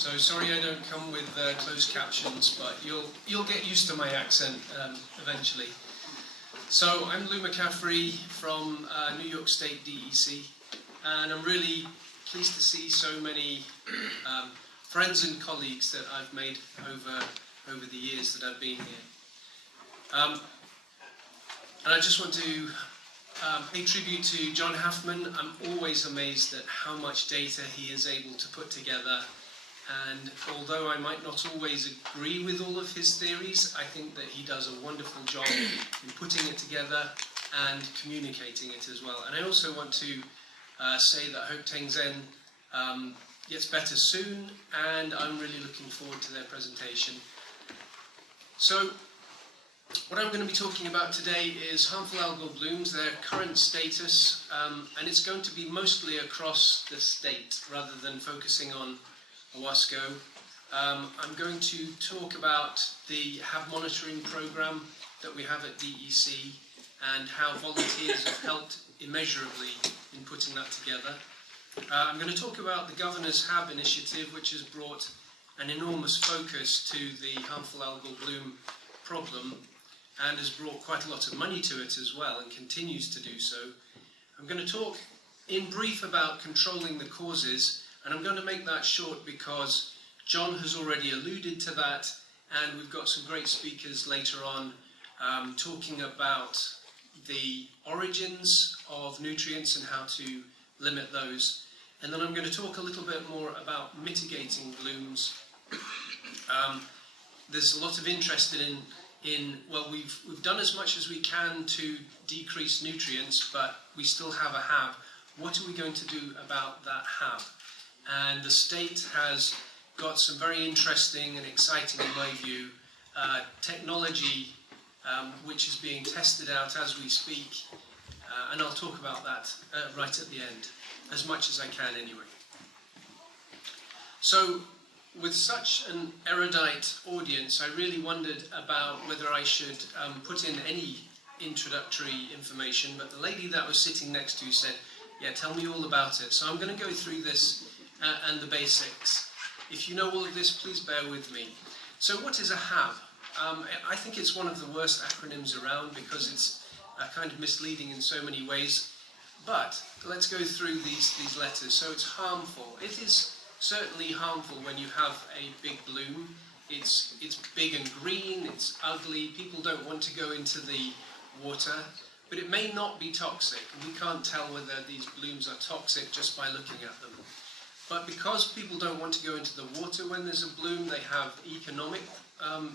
So sorry I don't come with closed captions, but you'll get used to my accent eventually. So I'm Lou McCaffrey from New York State DEC, and I'm really pleased to see so many friends and colleagues that I've made over the years that I've been here. And I just want to pay tribute to John Halfman. I'm always amazed at how much data he is able to put together. And although I might not always agree with all of his theories, I think that he does a wonderful job in putting it together and communicating it as well. And I also want to say that I hope Tengzen gets better soon, and I'm really looking forward to their presentation. So, what I'm going to be talking about today is harmful algal blooms, their current status, and it's going to be mostly across the state rather than focusing on Owasco. I'm going to talk about the HAB monitoring program that we have at DEC and how volunteers have helped immeasurably in putting that together. I'm going to talk about the Governor's HAB initiative, which has brought an enormous focus to the harmful algal bloom problem and has brought quite a lot of money to it as well and continues to do so. I'm going to talk in brief about controlling the causes, and I'm going to make that short because John has already alluded to that, and we've got some great speakers later on talking about the origins of nutrients and how to limit those. And then I'm going to talk a little bit more about mitigating blooms. There's a lot of interest well, we've done as much as we can to decrease nutrients, but we still have a HAB. What are we going to do about that HAB? And the state has got some very interesting and exciting, in my view, technology which is being tested out as we speak, and I'll talk about that right at the end, as much as I can anyway. So, with such an erudite audience, I really wondered about whether I should put in any introductory information, but the lady that was sitting next to you said, yeah, tell me all about it. So I'm going to go through this and the basics. If you know all of this, please bear with me. So what is a HAB? I think it's one of the worst acronyms around because it's kind of misleading in so many ways. But let's go through these letters. So it's harmful. It is certainly harmful when you have a big bloom. It's big and green, it's ugly, people don't want to go into the water, but it may not be toxic. We can't tell whether these blooms are toxic just by looking at them. But because people don't want to go into the water when there's a bloom, they have economic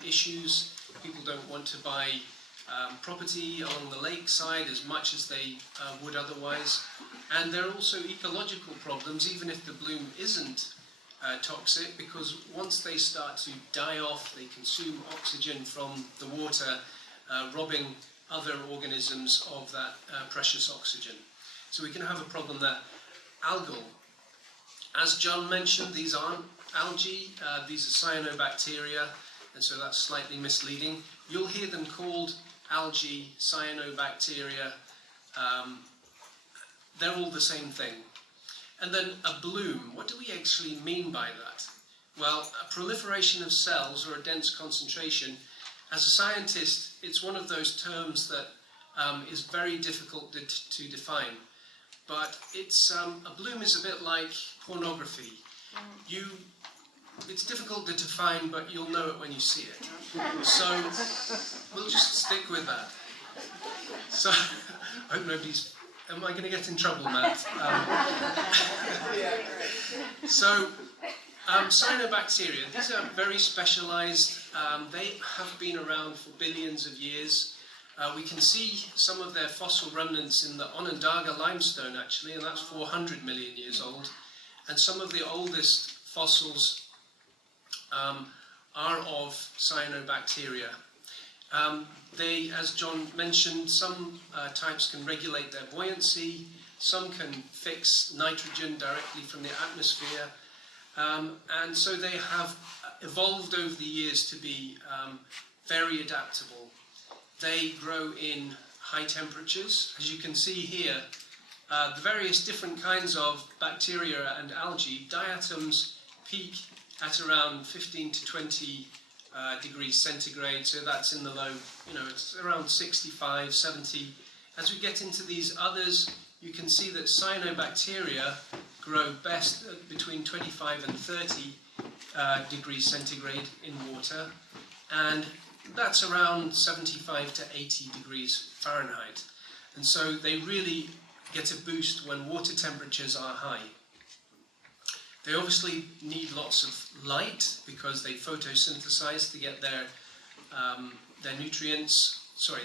issues. People don't want to buy property along the lakeside as much as they would otherwise. And there are also ecological problems, even if the bloom isn't toxic, because once they start to die off, they consume oxygen from the water, robbing other organisms of that precious oxygen. So we can have a problem there. Algal. As John mentioned, these aren't algae, these are cyanobacteria, and so that's slightly misleading. You'll hear them called algae, cyanobacteria. They're all the same thing. And then a bloom, what do we actually mean by that? Well, a proliferation of cells or a dense concentration. As a scientist, it's one of those terms that is very difficult to define. But it's a bloom is a bit like pornography. It's difficult to define, but you'll know it when you see it. So we'll just stick with that. So I hope nobody's. Am I going to get in trouble, Matt? So cyanobacteria. These are very specialised. They have been around for billions of years. We can see some of their fossil remnants in the Onondaga limestone, actually, and that's 400 million years old. And some of the oldest fossils are of cyanobacteria. They, as John mentioned, some types can regulate their buoyancy, some can fix nitrogen directly from the atmosphere, and so they have evolved over the years to be very adaptable. They grow in high temperatures. As you can see here, the various different kinds of bacteria and algae, diatoms peak at around 15 to 20 degrees centigrade, so that's in the low, it's around 65, 70. As we get into these others, you can see that cyanobacteria grow best at between 25 and 30 degrees centigrade in water, and that's around 75 to 80 degrees Fahrenheit. And so they really get a boost when water temperatures are high. They obviously need lots of light because they photosynthesize to get their nutrients. Sorry,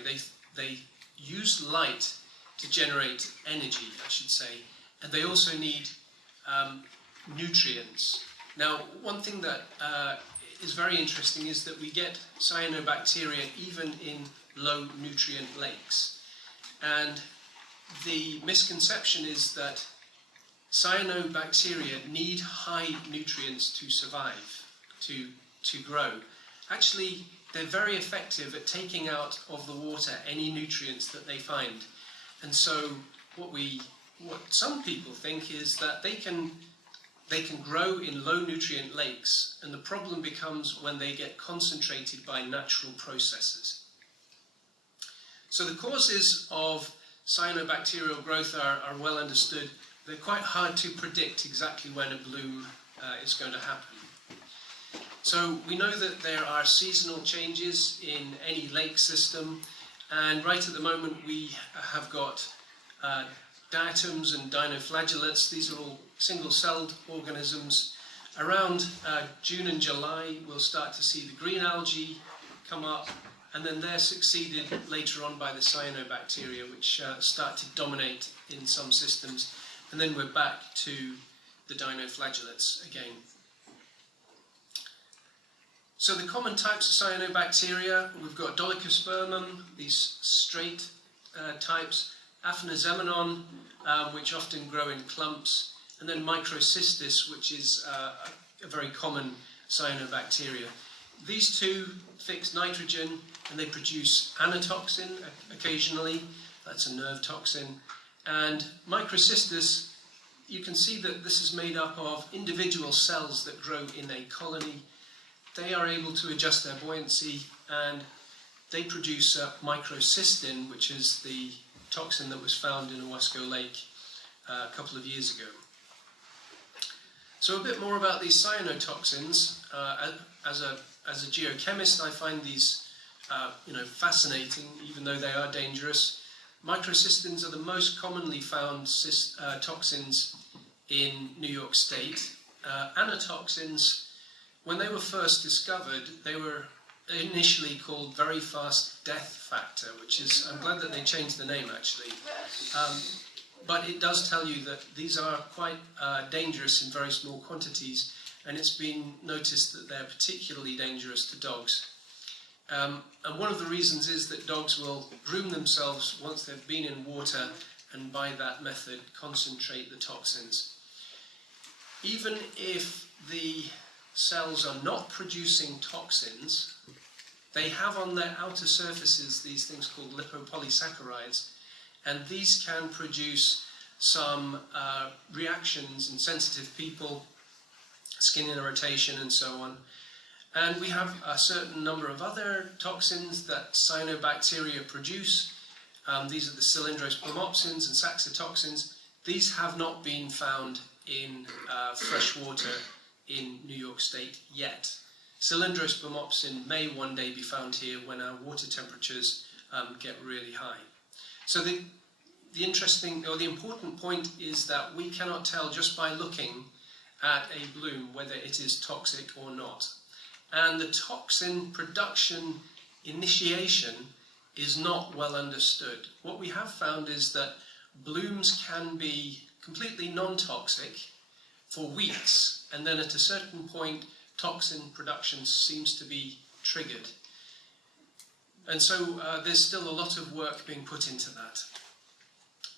they use light to generate energy, I should say, and they also need nutrients. Now, one thing that is very interesting is that we get cyanobacteria even in low nutrient lakes. And the misconception is that cyanobacteria need high nutrients to survive, to grow. Actually, they're very effective at taking out of the water any nutrients that they find. And so what some people think is that they can grow in low nutrient lakes, and the problem becomes when they get concentrated by natural processes. So the causes of cyanobacterial growth are well understood. They're quite hard to predict exactly when a bloom is going to happen. So we know that there are seasonal changes in any lake system, and right at the moment we have got diatoms and dinoflagellates. These are all single-celled organisms. Around June and July we'll start to see the green algae come up, and then they're succeeded later on by the cyanobacteria, which start to dominate in some systems, and then we're back to the dinoflagellates again. So the common types of cyanobacteria, we've got Dolichospermum, these straight types, Aphanizemenon, which often grow in clumps, and then Microcystis, which is a very common cyanobacteria. These two fix nitrogen, and they produce anotoxin occasionally. That's a nerve toxin. And Microcystis, you can see that this is made up of individual cells that grow in a colony. They are able to adjust their buoyancy, and they produce microcystin, which is the toxin that was found in Owasco Lake a couple of years ago. So a bit more about these cyanotoxins. As a geochemist, I find these fascinating, even though they are dangerous. Microcystins are the most commonly found toxins in New York State. Anotoxins, when they were first discovered, they were initially called very fast death factor, which is, I'm glad that they changed the name actually. But it does tell you that these are quite dangerous in very small quantities, and it's been noticed that they're particularly dangerous to dogs. And one of the reasons is that dogs will groom themselves once they've been in water, and by that method concentrate the toxins. Even if the cells are not producing toxins, they have on their outer surfaces these things called lipopolysaccharides, and these can produce some reactions in sensitive people, skin irritation and so on. And we have a certain number of other toxins that cyanobacteria produce. These are the cylindrospomopsins and saxitoxins. These have not been found in fresh water in New York State yet. Cylindrospomopsin may one day be found here when our water temperatures get really high. So the important point is that we cannot tell just by looking at a bloom whether it is toxic or not. And the toxin production initiation is not well understood. What we have found is that blooms can be completely non-toxic for weeks, and then at a certain point toxin production seems to be triggered. And so there's still a lot of work being put into that.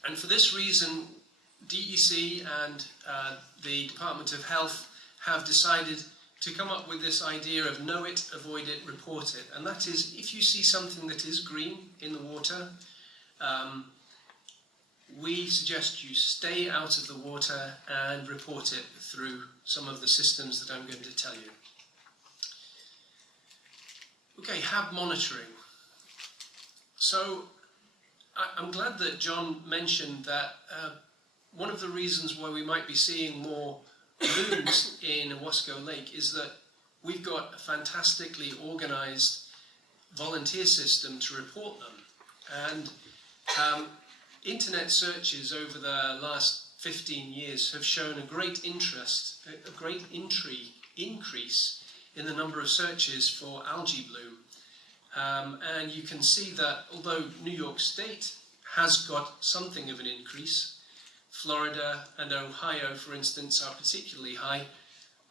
And for this reason, DEC and the Department of Health have decided to come up with this idea of know it, avoid it, report it. And that is, if you see something that is green in the water, we suggest you stay out of the water and report it through some of the systems that I'm going to tell you. Okay, HAB monitoring. So I'm glad that John mentioned that one of the reasons why we might be seeing more blooms in Owasco Lake is that we've got a fantastically organized volunteer system to report them. And internet searches over the last 15 years have shown a great interest, a great increase in the number of searches for algae bloom. And you can see that although New York State has got something of an increase, Florida and Ohio, for instance, are particularly high.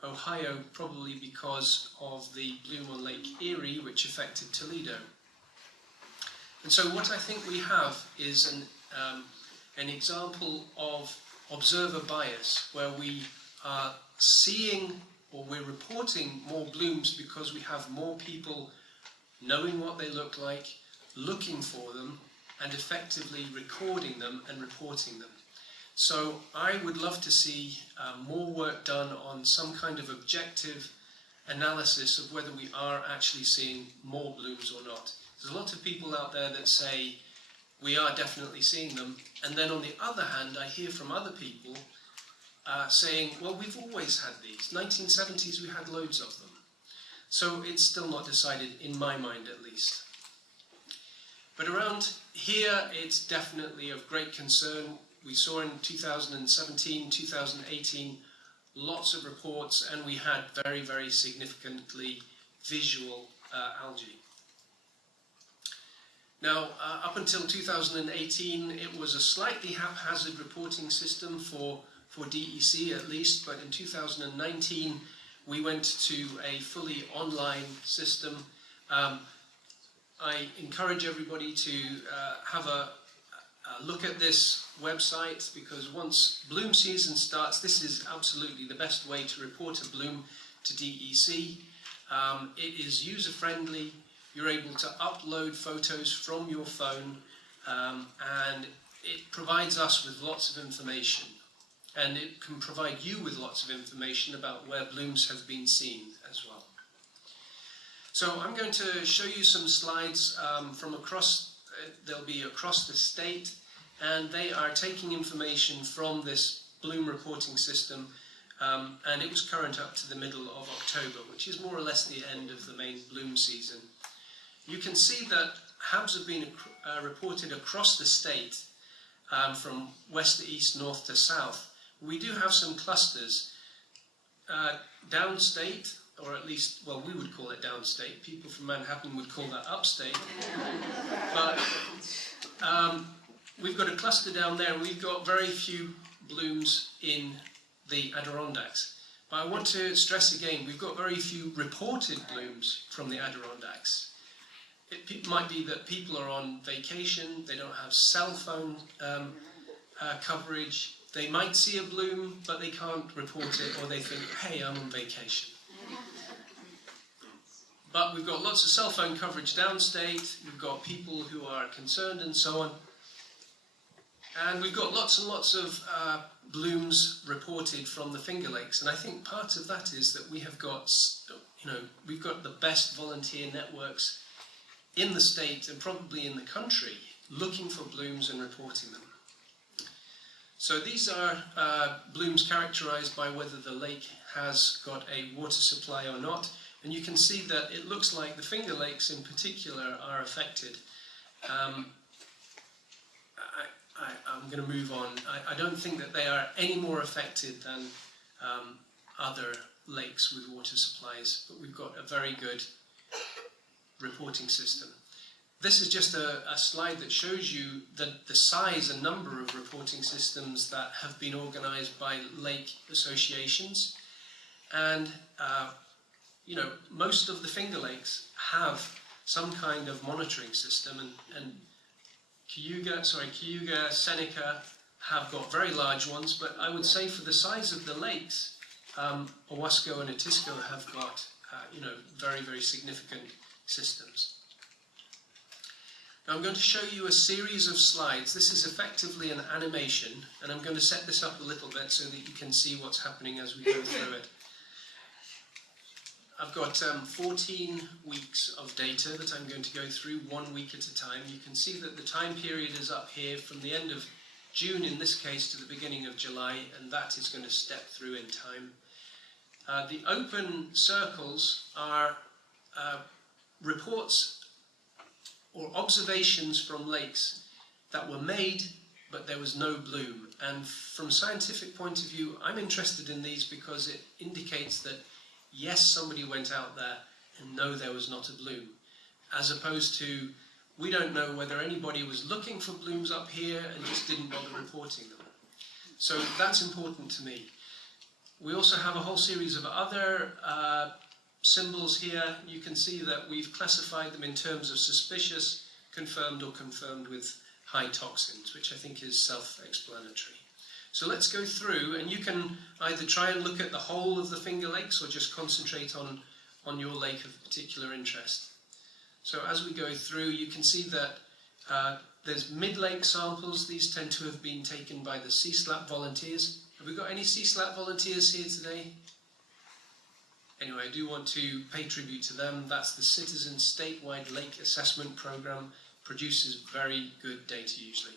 Ohio probably because of the bloom on Lake Erie, which affected Toledo. And so what I think we have is an example of observer bias, where we are seeing or we're reporting more blooms because we have more people knowing what they look like, looking for them, and effectively recording them and reporting them. So I would love to see more work done on some kind of objective analysis of whether we are actually seeing more blooms or not. There's a lot of people out there that say we are definitely seeing them, and then on the other hand I hear from other people saying, well, we've always had these. 1970s we had loads of them. So it's still not decided, in my mind at least. But around here it's definitely of great concern. We saw in 2017, 2018 lots of reports, and we had very, very significantly visual algae. Now, up until 2018, it was a slightly haphazard reporting system for DEC at least, but in 2019 we went to a fully online system. I encourage everybody to have a look at this website, because once bloom season starts, this is absolutely the best way to report a bloom to DEC. It is user-friendly. You're able to upload photos from your phone, and it provides us with lots of information. And it can provide you with lots of information about where blooms have been seen as well. So I'm going to show you some slides from across, they'll be across the state, and they are taking information from this bloom reporting system, and it was current up to the middle of October, which is more or less the end of the main bloom season. You can see that HABs have been reported across the state, from west to east, north to south. We do have some clusters downstate, or at least, well, we would call it downstate. People from Manhattan would call that upstate. But we've got a cluster down there, and we've got very few blooms in the Adirondacks. But I want to stress again, we've got very few reported blooms from the Adirondacks. It might be that people are on vacation, they don't have cell phone coverage, they might see a bloom, but they can't report it, or they think, hey, I'm on vacation. But we've got lots of cell phone coverage downstate, we've got people who are concerned and so on. And we've got lots and lots of blooms reported from the Finger Lakes, and I think part of that is that we have got, we've got the best volunteer networks in the state and probably in the country looking for blooms and reporting them. So these are blooms characterized by whether the lake has got a water supply or not, and you can see that it looks like the Finger Lakes in particular are affected. I'm going to move on. I don't think that they are any more affected than other lakes with water supplies, but we've got a very good reporting system. This is just a slide that shows you the size and number of reporting systems that have been organized by lake associations. And most of the Finger Lakes have some kind of monitoring system, and Cayuga, Seneca have got very large ones, but I would say for the size of the lakes, Owasco and Atisco have got very, very significant systems. Now I'm going to show you a series of slides. This is effectively an animation, and I'm going to set this up a little bit so that you can see what's happening as we go through it. I've got 14 weeks of data that I'm going to go through 1 week at a time. You can see that the time period is up here from the end of June in this case to the beginning of July, and that is going to step through in time. The open circles are reports or observations from lakes that were made but there was no bloom. And from a scientific point of view, I'm interested in these because it indicates that yes, somebody went out there, and no, there was not a bloom. As opposed to, we don't know whether anybody was looking for blooms up here and just didn't bother reporting them. So that's important to me. We also have a whole series of other symbols here. You can see that we've classified them in terms of suspicious, confirmed, or confirmed with high toxins, which I think is self-explanatory. So let's go through, and you can either try and look at the whole of the Finger Lakes or just concentrate on your lake of particular interest. So as we go through, you can see that there's mid-lake samples. These tend to have been taken by the CSLAP volunteers. Have we got any CSLAP volunteers here today? Anyway, I do want to pay tribute to them. That's the Citizen Statewide Lake Assessment Program. Produces very good data usually.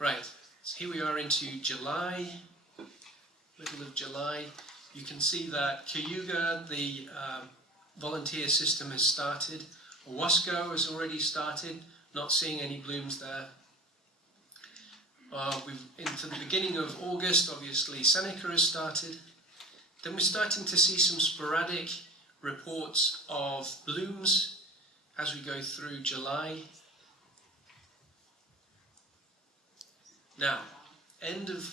Right, so here we are into July, middle of July. You can see that Cayuga, the volunteer system, has started. Owasco has already started, not seeing any blooms there. Into the beginning of August, obviously Seneca has started. Then we're starting to see some sporadic reports of blooms as we go through July. Now, end of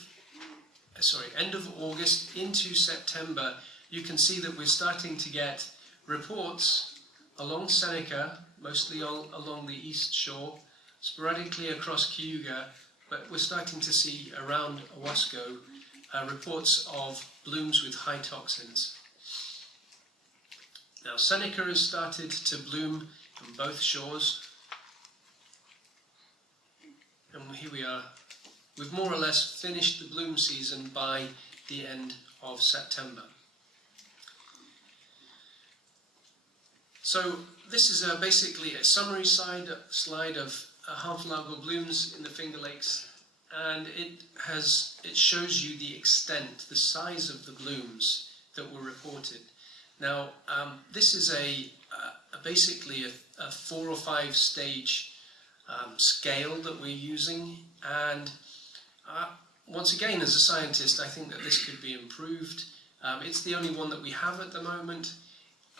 August into September, you can see that we're starting to get reports along Seneca, mostly along the east shore, sporadically across Cayuga, but we're starting to see around Owasco reports of blooms with high toxins. Now, Seneca has started to bloom on both shores, and here we are. We've more or less finished the bloom season by the end of September. So this is basically a summary slide of harmful algal blooms in the Finger Lakes, and it shows you the extent, the size of the blooms that were reported. Now, this is basically a 4 or 5 stage scale that we're using, and once again, as a scientist, I think that this could be improved. It's the only one that we have at the moment.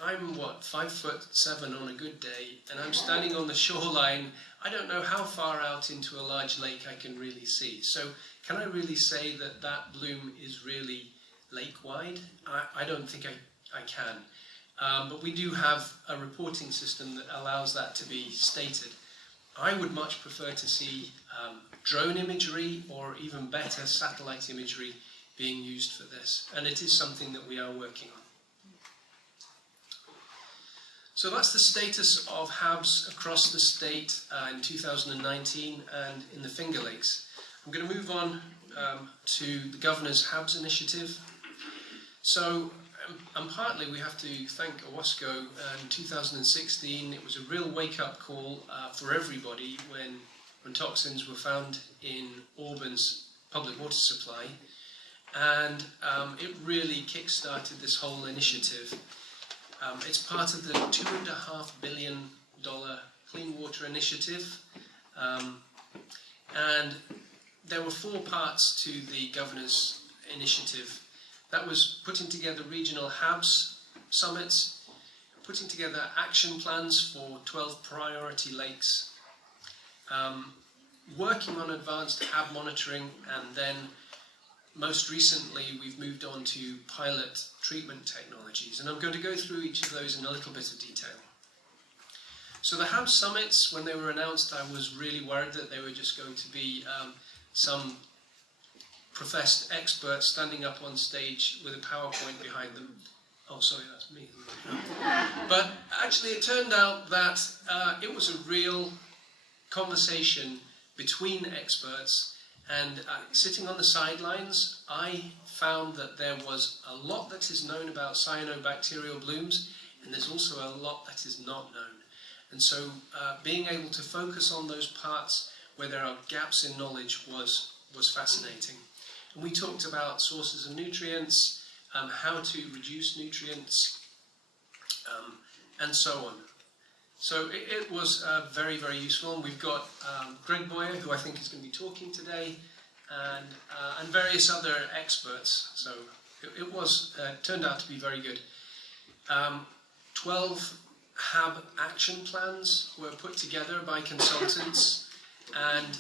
I'm, 5'7" on a good day, and I'm standing on the shoreline. I don't know how far out into a large lake I can really see. So can I really say that that bloom is really lake-wide? I don't think I can. But we do have a reporting system that allows that to be stated. I would much prefer to see drone imagery, or even better, satellite imagery being used for this. And it is something that we are working on. So that's the status of HABs across the state in 2019 and in the Finger Lakes. I'm going to move on to the Governor's HABs initiative. So, and partly we have to thank Owasco. In 2016, it was a real wake-up call for everybody when toxins were found in Auburn's public water supply, and it really kick-started this whole initiative. It's part of the $2.5 billion Clean Water Initiative, and there were 4 parts to the Governor's initiative. That was putting together regional HABs summits, putting together action plans for 12 priority lakes, working on advanced HAB monitoring, and then most recently we've moved on to pilot treatment technologies. And I'm going to go through each of those in a little bit of detail. So the HAB summits, when they were announced, I was really worried that they were just going to be some professed experts standing up on stage with a PowerPoint behind them. Oh, sorry, that's me. But actually it turned out that it was a real conversation between experts, and sitting on the sidelines, I found that there was a lot that is known about cyanobacterial blooms, and there's also a lot that is not known. And so being able to focus on those parts where there are gaps in knowledge was fascinating. And we talked about sources of nutrients, how to reduce nutrients, and so on. So it was very, very useful. And we've got Greg Boyer, who I think is going to be talking today, and various other experts. So it was turned out to be very good. 12 HAB action plans were put together by consultants, and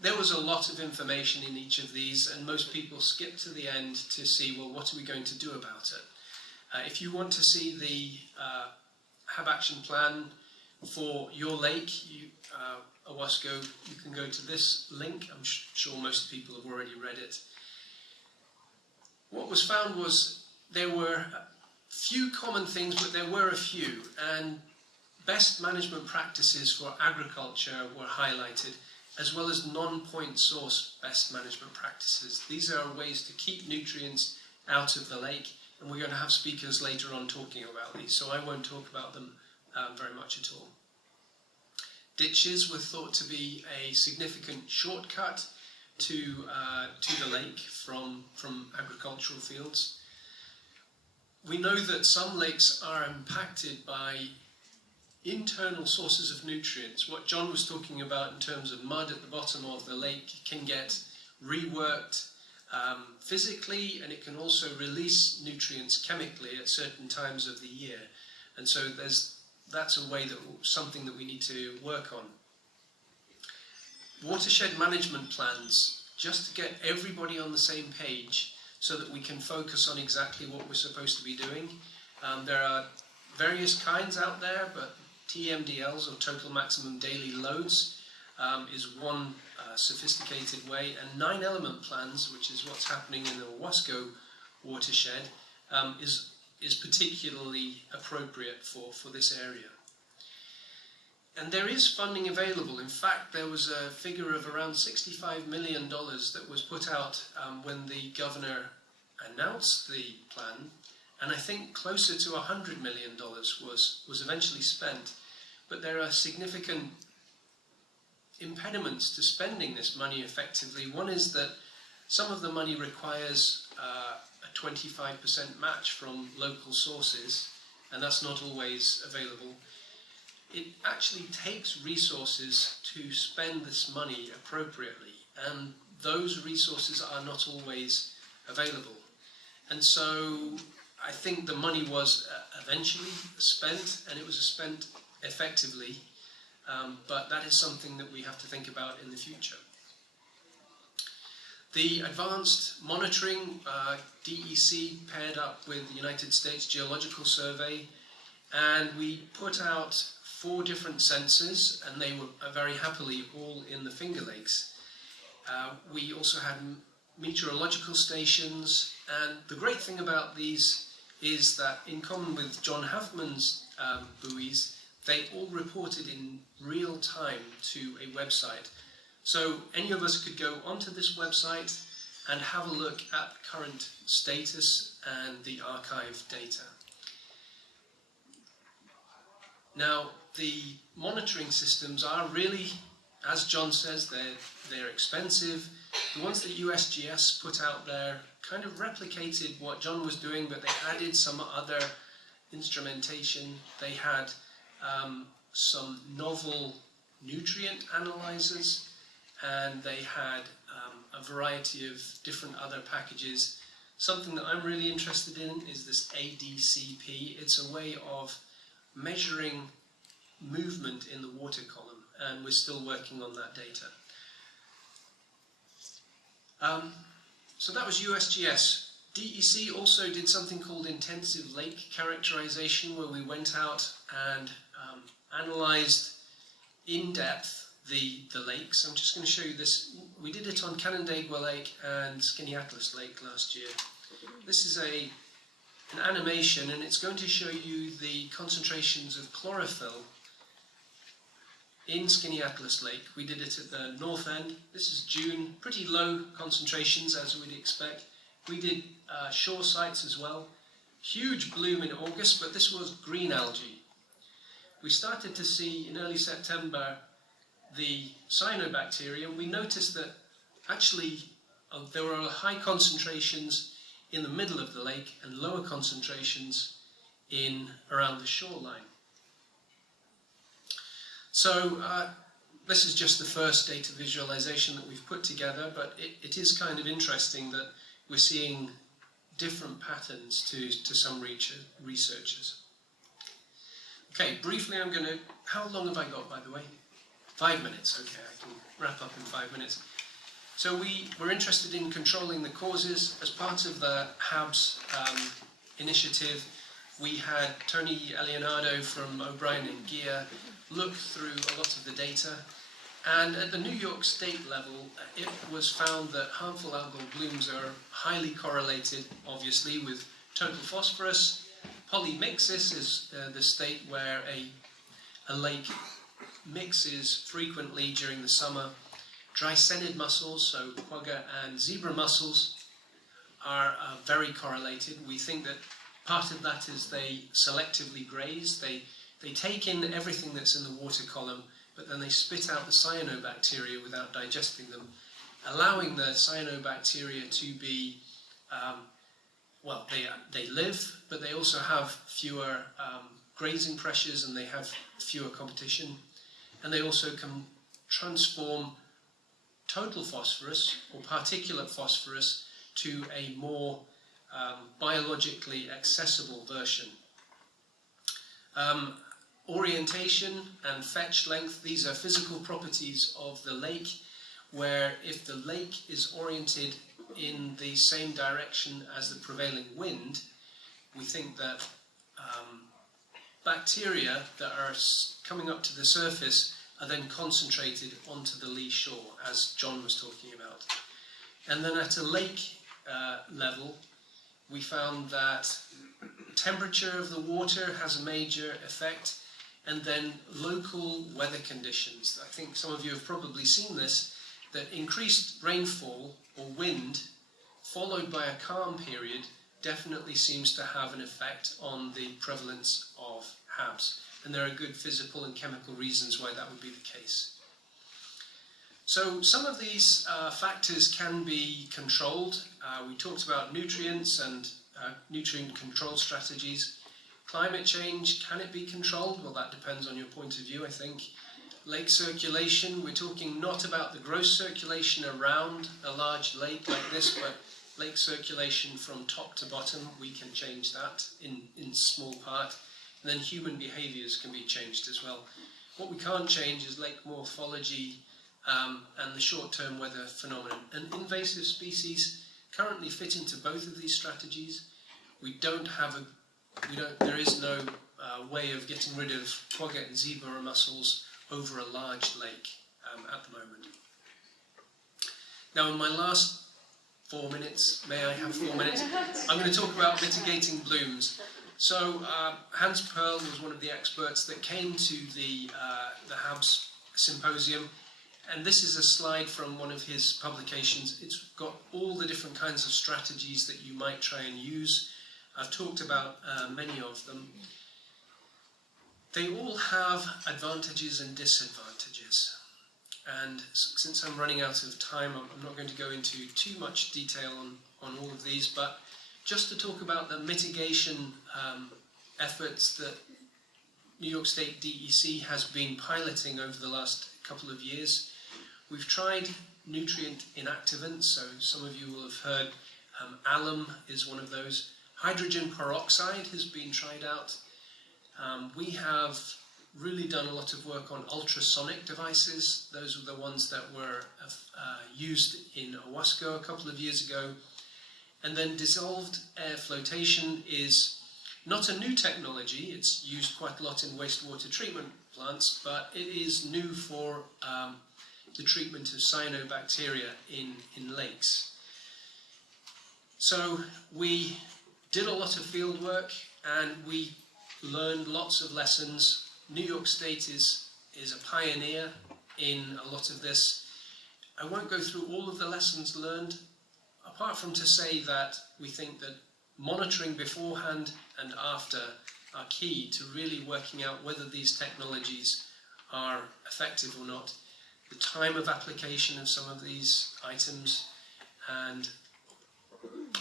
there was a lot of information in each of these, and most people skip to the end to see, well, what are we going to do about it? If you want to see the HAB action plan for your lake, Owasco, you can go to this link. I'm sure most people have already read it. What was found was there were few common things, but there were a few, and best management practices for agriculture were highlighted, as well as non-point source best management practices. These are ways to keep nutrients out of the lake, and we're going to have speakers later on talking about these, so I won't talk about them very much at all. Ditches were thought to be a significant shortcut to the lake from agricultural fields. We know that some lakes are impacted by internal sources of nutrients. What John was talking about in terms of mud at the bottom of the lake can get reworked physically, and it can also release nutrients chemically at certain times of the year. And so that's a way something that we need to work on. Watershed management plans, just to get everybody on the same page so that we can focus on exactly what we're supposed to be doing. There are various kinds out there, but TMDLs, or total maximum daily loads, is one sophisticated way, and 9-element plans, which is what's happening in the Owasco watershed, is particularly appropriate for this area. And there is funding available. In fact, there was a figure of around $65 million that was put out when the governor announced the plan, and I think closer to $100 million was eventually spent. But there are significant impediments to spending this money effectively. One is that some of the money requires a 25% match from local sources, and that's not always available. It actually takes resources to spend this money appropriately, and those resources are not always available. And so I think the money was eventually spent, and it was spent effectively, but that is something that we have to think about in the future. The advanced monitoring, DEC paired up with the United States Geological Survey, and we put out 4 different sensors, and they were very happily all in the Finger Lakes. We also had meteorological stations, and the great thing about these is that, in common with John Huffman's buoys, they all reported in real time to a website. So any of us could go onto this website and have a look at current status and the archive data. Now, the monitoring systems are really, as John says, they're expensive. The ones that USGS put out there kind of replicated what John was doing, but they added some other instrumentation. They had some novel nutrient analyzers, and they had a variety of different other packages. Something that I'm really interested in is this ADCP. It's a way of measuring movement in the water column, and we're still working on that data. So that was USGS. DEC also did something called intensive lake characterization, where we went out and analyzed in depth the lakes. I'm just going to show you this. We did it on Canandaigua Lake and Skaneateles Lake last year. This is an animation, and it's going to show you the concentrations of chlorophyll in Skaneateles Lake. We did it at the north end. This is June, pretty low concentrations as we'd expect. We did shore sites as well. Huge bloom in August, but this was green algae. We started to see in early September the cyanobacteria. We noticed that actually there were high concentrations in the middle of the lake and lower concentrations around the shoreline. So this is just the first data visualization that we've put together, but it is kind of interesting that we're seeing different patterns to some researchers. Okay, briefly I'm going to... How long have I got, by the way? 5 minutes, okay, I can wrap up in 5 minutes. So we're interested in controlling the causes. As part of the HABs initiative, we had Tony Leonardo from O'Brien and Gear look through a lot of the data, and at the New York State level, it was found that harmful algal blooms are highly correlated, obviously, with total phosphorus. Polymixis is the state where a lake mixes frequently during the summer. Dry-sennid mussels, so quagga and zebra mussels, are very correlated. We think that part of that is they selectively graze. They take in everything that's in the water column, but then they spit out the cyanobacteria without digesting them, allowing the cyanobacteria to be, well, they live, but they also have fewer grazing pressures and they have fewer competition. And they also can transform total phosphorus or particulate phosphorus to a more biologically accessible version. Orientation and fetch length, these are physical properties of the lake, where if the lake is oriented in the same direction as the prevailing wind, we think that bacteria that are coming up to the surface are then concentrated onto the lee shore, as John was talking about. And then at a lake level, we found that temperature of the water has a major effect, and then local weather conditions. I think some of you have probably seen this, that increased rainfall or wind followed by a calm period definitely seems to have an effect on the prevalence of HABs. And there are good physical and chemical reasons why that would be the case. So some of these factors can be controlled. We talked about nutrients and nutrient control strategies. Climate change, can it be controlled? Well, that depends on your point of view, I think. Lake circulation, we're talking not about the gross circulation around a large lake like this, but lake circulation from top to bottom. We can change that in small part. And then human behaviours can be changed as well. What we can't change is lake morphology and the short-term weather phenomenon. And invasive species currently fit into both of these strategies. There is no way of getting rid of quagga and zebra mussels over a large lake at the moment. Now, in my last 4 minutes, may I have 4 minutes? I'm going to talk about mitigating blooms. So Hans Perl was one of the experts that came to the HABs Symposium, and this is a slide from one of his publications. It's got all the different kinds of strategies that you might try and use. I've talked about many of them. They all have advantages and disadvantages. And since I'm running out of time, I'm not going to go into too much detail on all of these, but just to talk about the mitigation efforts that New York State DEC has been piloting over the last couple of years. We've tried nutrient inactivants, so some of you will have heard alum is one of those. Hydrogen peroxide has been tried out. We have really done a lot of work on ultrasonic devices. Those were the ones that were used in Owasco a couple of years ago. And then dissolved air flotation is not a new technology. It's used quite a lot in wastewater treatment plants, but it is new for the treatment of cyanobacteria in lakes. So we did a lot of field work and we learned lots of lessons. New York State is is a pioneer in a lot of this. I won't go through all of the lessons learned, apart from to say that we think that monitoring beforehand and after are key to really working out whether these technologies are effective or not, the time of application of some of these items, and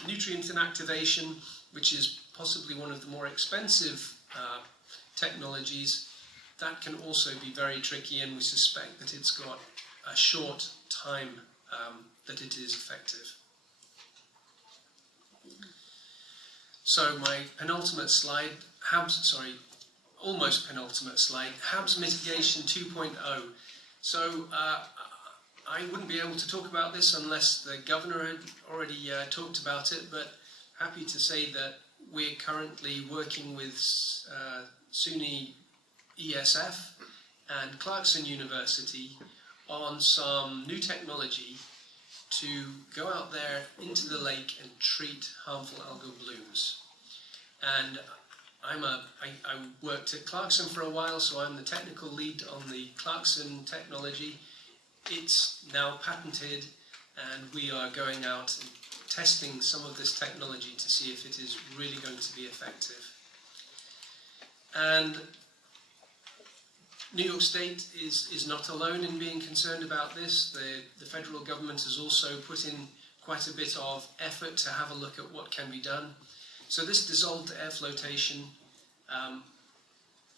nutrient inactivation, which is possibly one of the more expensive technologies, that can also be very tricky, and we suspect that it's got a short time that it is effective. So my penultimate slide, almost penultimate slide, HABs mitigation 2.0. So I wouldn't be able to talk about this unless the governor had already talked about it, but happy to say that we're currently working with SUNY ESF and Clarkson University on some new technology to go out there into the lake and treat harmful algal blooms. And I worked at Clarkson for a while, so I'm the technical lead on the Clarkson technology. It's now patented, and we are going out and testing some of this technology to see if it is really going to be effective. And New York State is not alone in being concerned about this. The federal government has also put in quite a bit of effort to have a look at what can be done. So this dissolved air flotation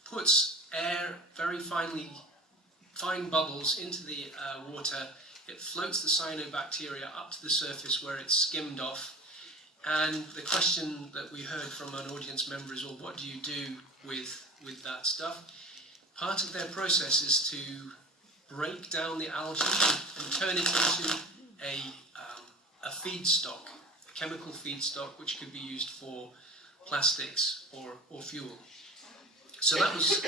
puts air, very fine bubbles into the water. It floats the cyanobacteria up to the surface where it's skimmed off. And the question that we heard from an audience member is, well, what do you do with that stuff? Part of their process is to break down the algae and turn it into a feedstock, a chemical feedstock, which could be used for plastics or fuel. So that was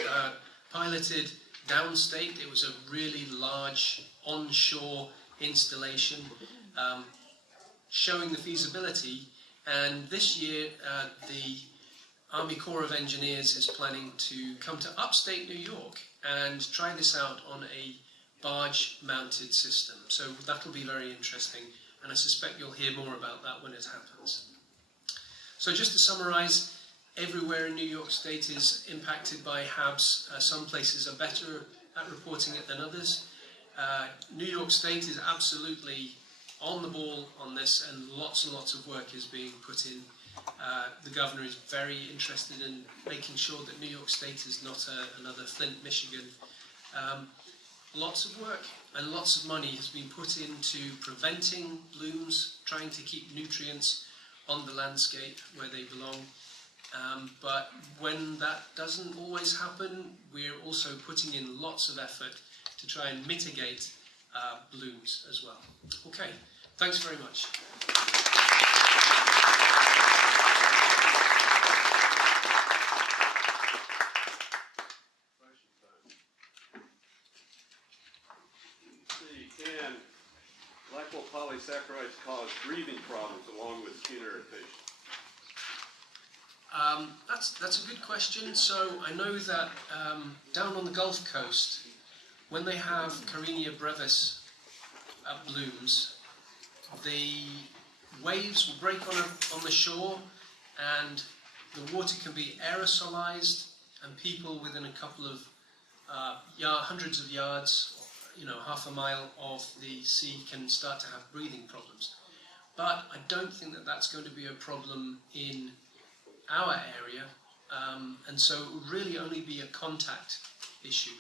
piloted downstate. It was a really large onshore installation showing the feasibility. And this year, the Army Corps of Engineers is planning to come to upstate New York and try this out on a barge-mounted system. So that'll be very interesting, and I suspect you'll hear more about that when it happens. So just to summarize, everywhere in New York State is impacted by HABs. Some places are better at reporting it than others. New York State is absolutely on the ball on this, and lots of work is being put in. The governor is very interested in making sure that New York State is not another Flint, Michigan. Lots of work and lots of money has been put into preventing blooms, trying to keep nutrients on the landscape where they belong. But when that doesn't always happen, we're also putting in lots of effort to try and mitigate blooms as well. Okay, thanks very much. Can polysaccharides cause breathing problems along with skin irritation? That's a good question. So I know that down on the Gulf Coast, when they have Carenia brevis blooms, the waves will break on the shore, and the water can be aerosolized, and people within a couple of hundreds of yards, half a mile of the sea can start to have breathing problems. But I don't think that that's going to be a problem in our area, and so it would really only be a contact issue.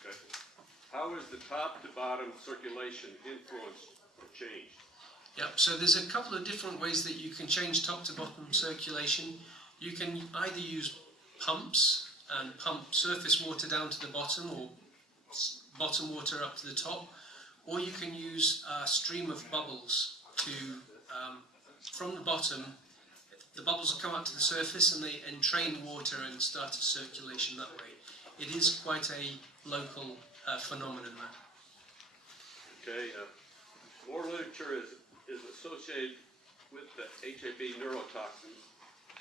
Okay. How is the top to bottom circulation influenced or changed? Yep, so there's a couple of different ways that you can change top to bottom circulation. You can either use pumps and pump surface water down to the bottom, or bottom water up to the top, or you can use a stream of bubbles to, from the bottom, the bubbles will come up to the surface and they entrain water and start a circulation that way. It is quite a local phenomenon. Okay, more literature is associated with the HAB neurotoxins,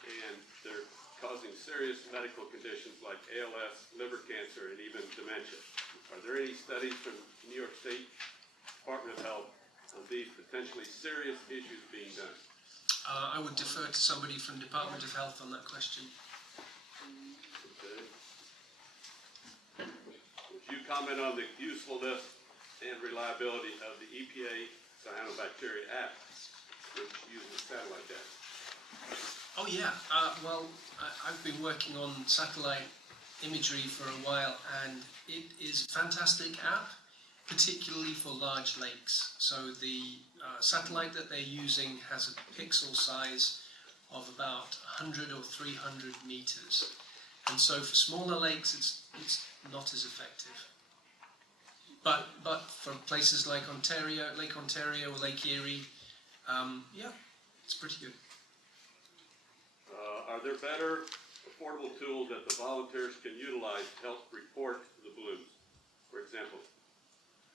and they're causing serious medical conditions like ALS, liver cancer, and even dementia. Are there any studies from New York State Department of Health on these potentially serious issues being done? I would defer to somebody from Department of Health on that question. Okay. Would you comment on the usefulness and reliability of the EPA Cyanobacteria app, which uses satellite data? Oh yeah, well, I've been working on satellite imagery for a while, and it is a fantastic app, particularly for large lakes. So the satellite that they're using has a pixel size of about 100 or 300 meters. And so for smaller lakes, it's not as effective. But for places like Ontario, Lake Ontario or Lake Erie, yeah, it's pretty good. Are there better, affordable tools that the volunteers can utilize to help report the blooms? For example,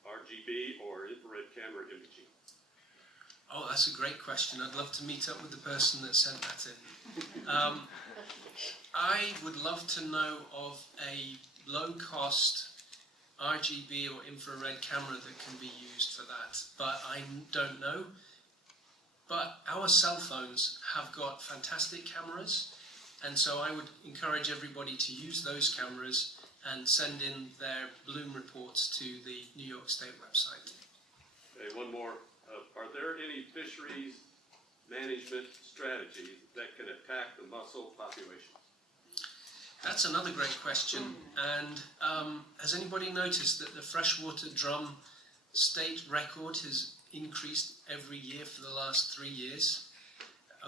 RGB or infrared camera imaging? Oh, that's a great question. I'd love to meet up with the person that sent that in. I would love to know of a low-cost RGB or infrared camera that can be used for that, but I don't know. But our cell phones have got fantastic cameras, and so I would encourage everybody to use those cameras and send in their bloom reports to the New York State website. Okay, one more. Are there any fisheries management strategies that can attack the mussel population? That's another great question. And has anybody noticed that the freshwater drum state record has increased every year for the last 3 years?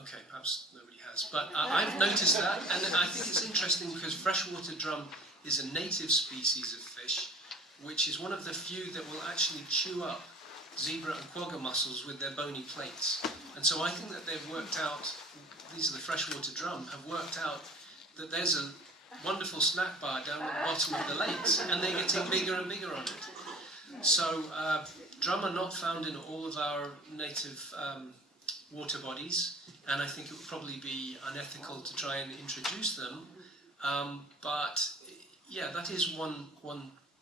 Okay, perhaps nobody has, but I've noticed that, and I think it's interesting because freshwater drum is a native species of fish, which is one of the few that will actually chew up zebra and quagga mussels with their bony plates. And so I think that they've worked out, these are the freshwater drum, have worked out that there's a wonderful snack bar down at the bottom of the lakes, and they're getting bigger and bigger on it. So drum are not found in all of our native water bodies, and I think it would probably be unethical to try and introduce them. But yeah, that is one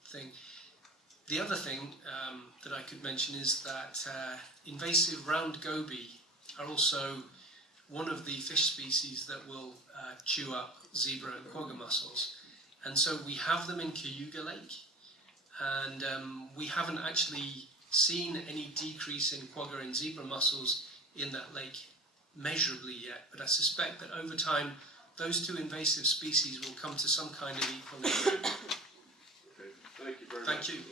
thing. The other thing that I could mention is that invasive round goby are also one of the fish species that will chew up zebra and quagga mussels. And so we have them in Cayuga Lake, and we haven't actually seen any decrease in quagga and zebra mussels in that lake measurably yet, but I suspect that over time those two invasive species will come to some kind of equilibrium. Okay, thank you very much. Thank you.